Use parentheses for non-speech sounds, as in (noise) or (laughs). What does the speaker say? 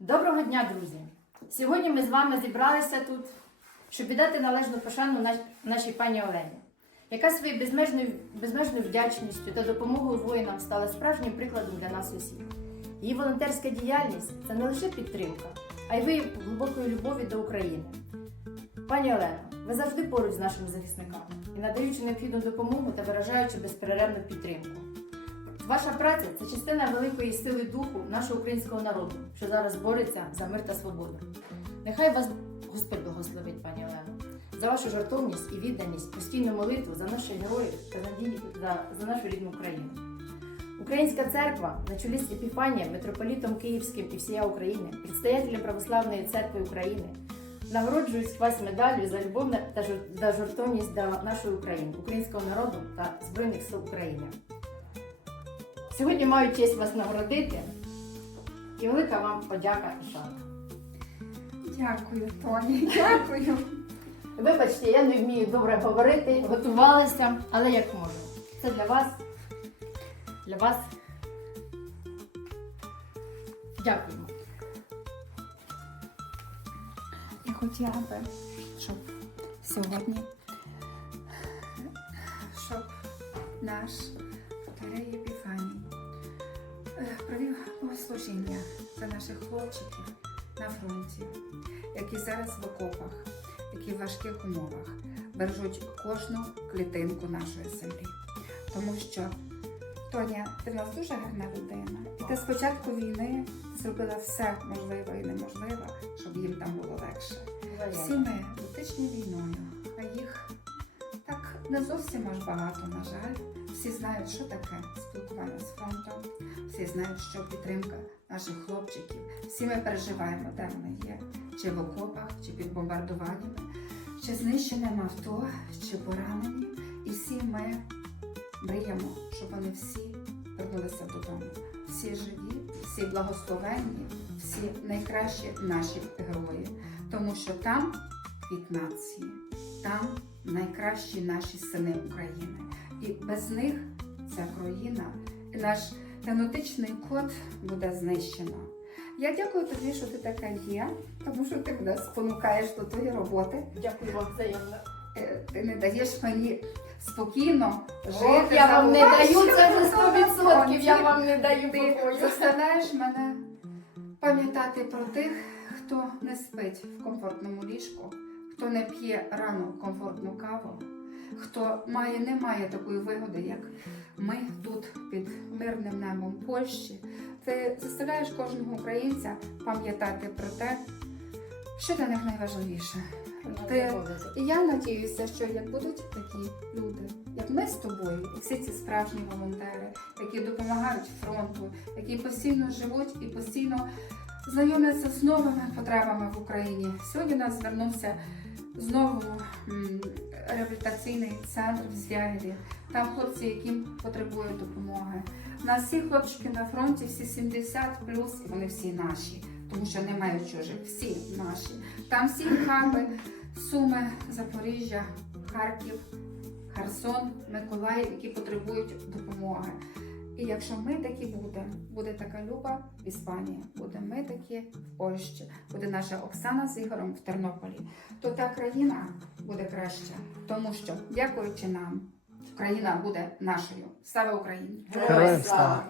Доброго дня, друзі! Сьогодні ми з вами зібралися тут, щоб віддати належну пошану нашій пані Олені, яка своєю безмежною, безмежною вдячністю та допомогою воїнам стала справжнім прикладом для нас усіх. Її волонтерська діяльність це не лише підтримка, а й вияв глибокої любові до України. Пані Олено, ви завжди поруч з нашими захисниками і надаючи необхідну допомогу та виражаючи безперервну підтримку. Ваша праця це частина великої сили духу нашого українського народу, що зараз бореться за мир та свободу. Нехай вас Господь благословить, пані Олено, за вашу жертовність і відданість, постійну молитву за наших героїв та надії за, за нашу рідну країну. Українська церква на чолі з Епіфанієм, митрополітом Київським і всія України, предстоятелем Православної церкви України, нагороджують вас медаллю за любов та жертовність до нашої України, українського народу та Збройних сил України. Сьогодні маю честь вас нагородити і велика вам подяка і шана. Дякую, Тоні, (laughs) дякую. Вибачте, я не вмію добре говорити, готувалася, але як можу. Це для вас. Для вас. Дякуємо. Я хотіла би, щоб сьогодні, щоб наш е, провів богослужіння за наших хлопчиків на фронті, які зараз в окопах, які в важких умовах бережуть кожну клітинку нашої землі. Тому що Тоня, ти в нас дуже гарна людина. І ти спочатку війни зробила все можливе і неможливе, щоб їм там було легше. Всі ми дотичні війною, а їх так не зовсім аж багато, на жаль. Всі знають, що таке спілкування з фронтом, всі знають, що підтримка наших хлопчиків. Всі ми переживаємо, де вони є, чи в окопах, чи під бомбардуваннями, чи знищеним авто, чи поранені. І всі ми мріємо, щоб вони всі вернулися додому. Всі живі, всі благословенні, всі найкращі наші герої тому що там від нації, там найкращі наші сини України. І без них ця країна і наш генетичний код буде знищено. Я дякую тобі, що ти така є, тому що ти мене спонукаєш до тої роботи. Дякую вам взаємно. Е, Ти не даєш мені спокійно жити. Ох, я вам не даю це вже що 100%, я вам не даю ти заставляєш мене пам'ятати про тих, хто не спить в комфортному ліжку, хто не п'є рано комфортну каву, хто має, не має такої вигоди, як ми тут під мирним небом Польщі. Ти заставляєш кожного українця пам'ятати про те, що для них найважливіше. Ти- І я надіюся, що як будуть такі люди, як ми з тобою, і всі ці справжні волонтери, які допомагають фронту, які постійно живуть і постійно знайомляться з новими потребами в Україні. Сьогодні нас звернувся знову реабілітаційний центр в Звягелі. Там хлопці, яким потребують допомоги. У нас всі хлопчики на фронті, всі 70 плюс, і вони всі наші, тому що не мають чужих, всі наші. Там всі хаби, Суми, Запоріжжя, Харків, Херсон, Миколаїв, які потребують допомоги. І якщо ми такі будемо, буде така Люба в Іспанії, буде ми такі в Польщі, буде наша Оксана з Ігорем в Тернополі, то та країна буде краща, тому що, дякуючи нам, Україна буде нашою. Слава Україні! Героям слава!